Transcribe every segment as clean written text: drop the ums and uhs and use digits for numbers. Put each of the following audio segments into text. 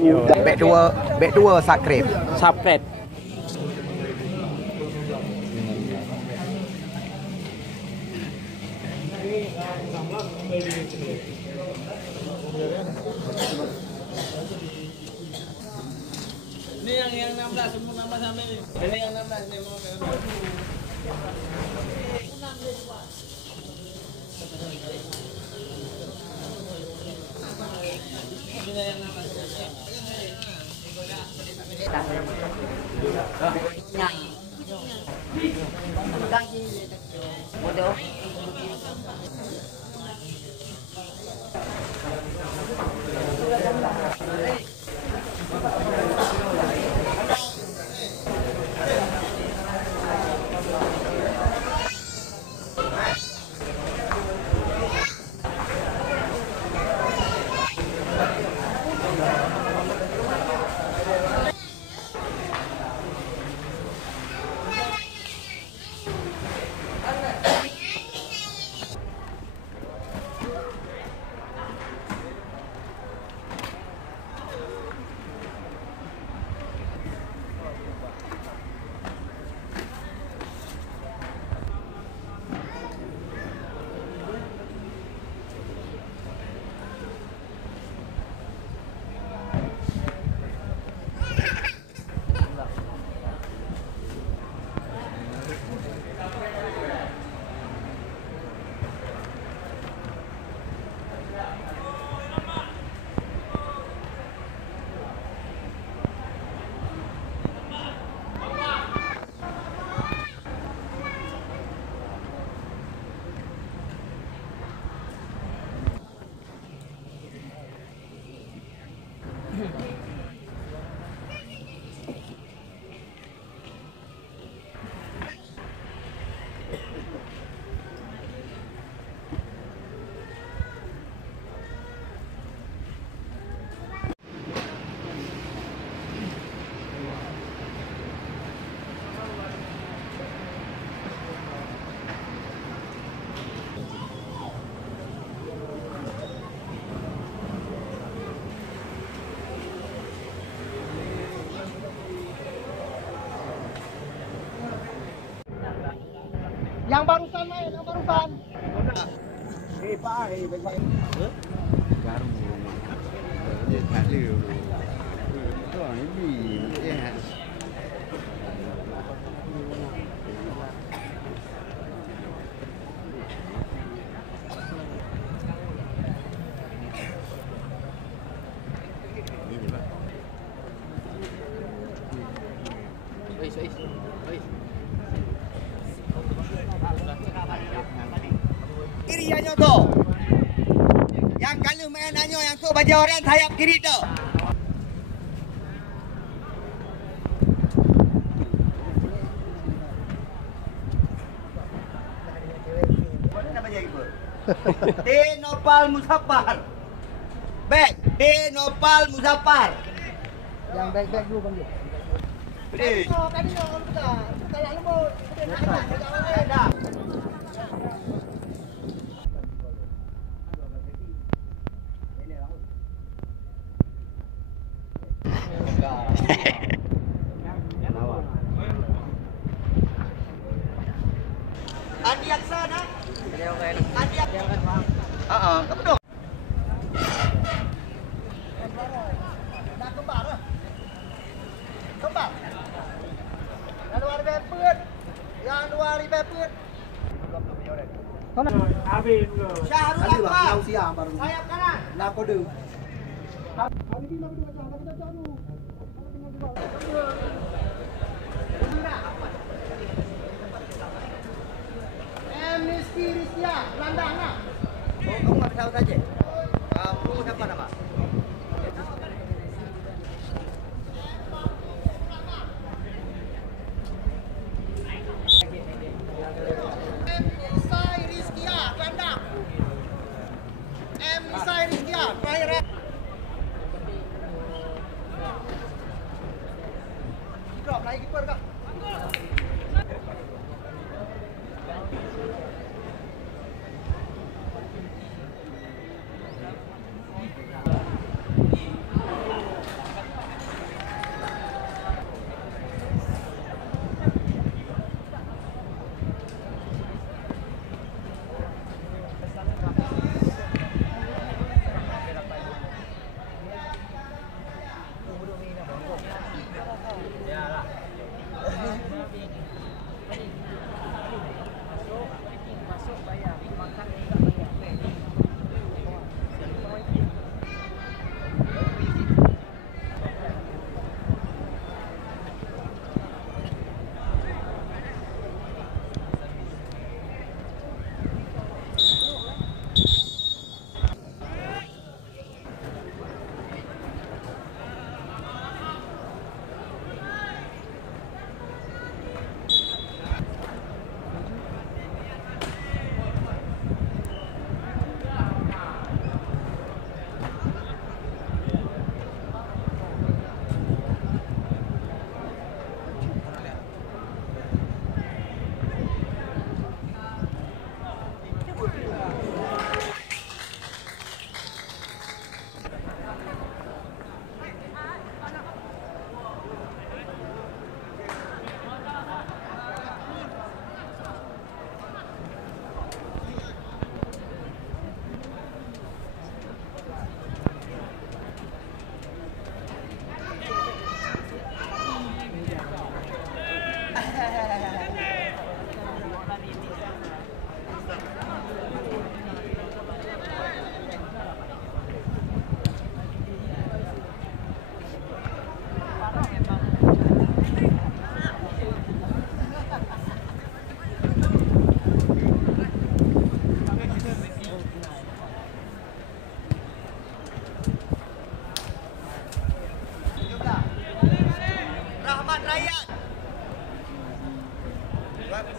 Back dua subscribe. Ini yang 16 semua 16 sampai ni. Ini yang 16 ni mau. Ini yang ๆ yang barusan main, yang barusan. Pak, baik-baik. Baru. Dia tak liu. Tu ini ya. Kiri yang tu. Yang kalau main anyo yang tu baju orang sayap kiri tu. Nopal Muzaffar. Back, Nopal Muzaffar. Yang back dulu bang. Please. Kalau lembut, Dah. Andi Aksan, ha? Andi Aksan. Kamu dong. Dah kembar dah. Kembar. Yang luar bepet. Yang luar bepet. Habis tu. Syahrul Akbar. Sayap kanan. Nak kode. Rizky Rizkia, Landang nak? Oh, kamu nggak tahu saja? Kamu siapa nama? Nisai Rizkia, Landang. Nisai Rizkia, terakhir. Drop lagi keeper kah?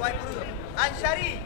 Tuai Pura. Ansyari.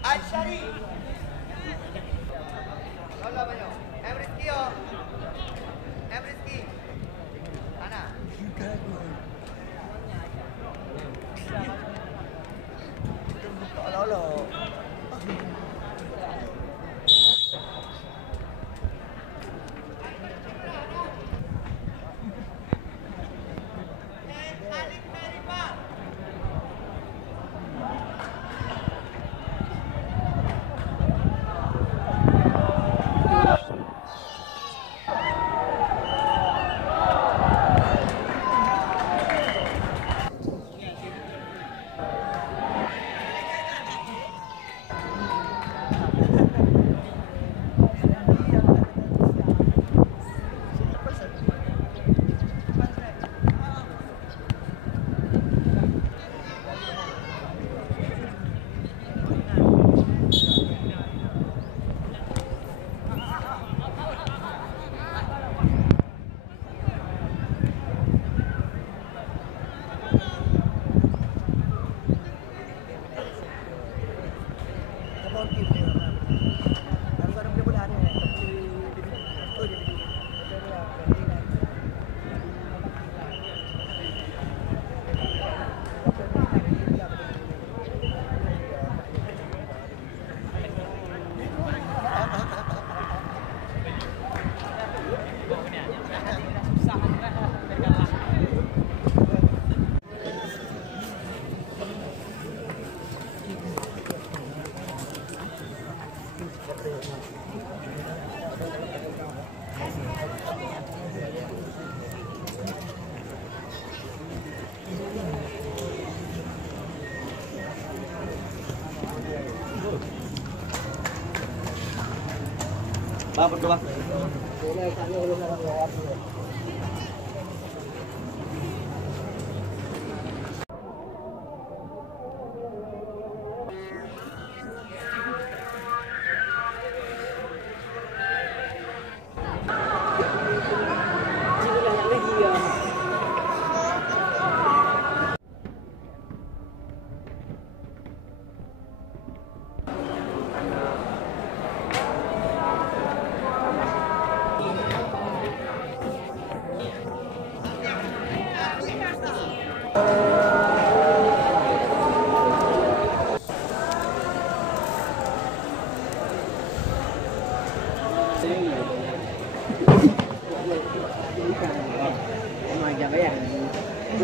Ansyari. Lola banyak. Emrizki yo. Emrizki. Ana. Lola. Bang, pergi bang.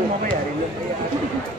Mau bayar ini.